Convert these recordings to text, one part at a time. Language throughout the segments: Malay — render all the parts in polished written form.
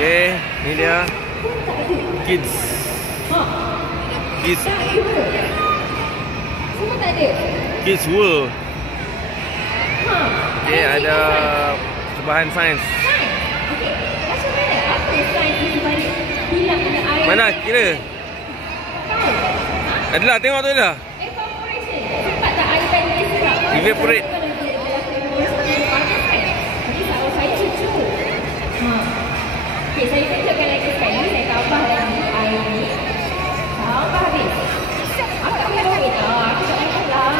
Okay, ni dia Kids Kids Semua tak ada. Kids World. Okay, ada bahan sains. Okey, macam mana? Apa sains di balik hilangnya air? Mana kira? Adalah tengok tu dah. Evaporation. Cepat tak air tadi diserap? Evaporate. Jadi saya cucu. Okey, saya tunjukkan lagi sekali. Saya tambah lagi air ni. Tambah habis. Akak minum minum. Aku tak minum lah.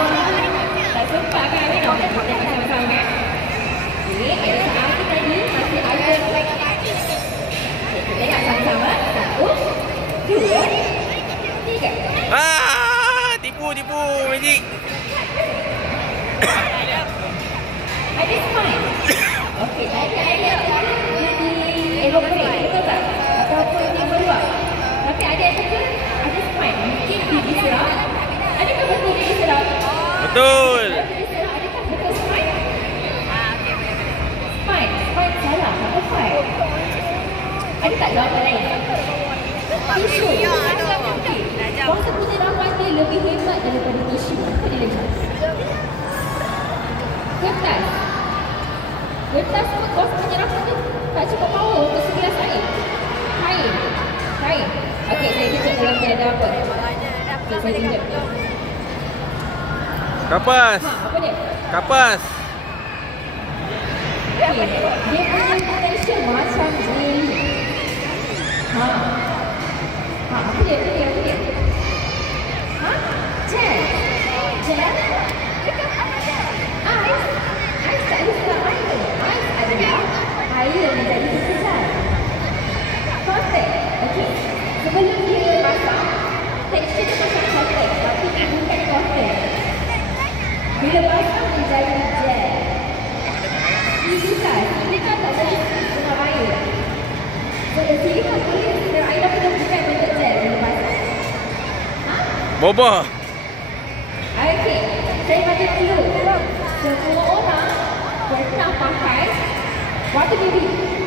Tak sempat kan minum. Kita tengok sama-sama. Okey, air air tadi masih ada. Kita tengok sama-sama. 1, 2, 3. Tipu magic. Ada fine. Okey, tadi air di evaporate, betul tak? Ataupun dia meluap. Tapi ada yang kata ada fine. Mungkin dia diserap. Adakah betul dia diserap? Betul. Kalau dia diserap, adakah betul fine? Fine. Fine salah. Apa fine? Ada tak jawapan lain? Tisu. Kuasa penyerapan dia lebih hebat daripada tisu. Apa dia lagi? Kertas. Kertas pun kuasa penyerapan tu tak cukup power untuk segelas air. Kain. Okey, saya tunjuk dalam dia ada apa. Okey, saya tunjuk. Kapas. Apa dia? Kapas. Okey, dia punya potential macam jelly. Apa dia? Gel. Ais tak ada selang air. Ais adalah air yang menjadi sususan. Kotek. Okey. Sebelum dia masak, tekstur dia macam kotek. Tapi dia bukan kotek. Bila masak menjadi gel. Silikon. Silikon tak boleh dengan air. So, silikon boleh dengan air tapi dia bukan bentuk gel bila masak. Boba. Okey, saya bagi dulu. Semua orang pernah pakai water baby.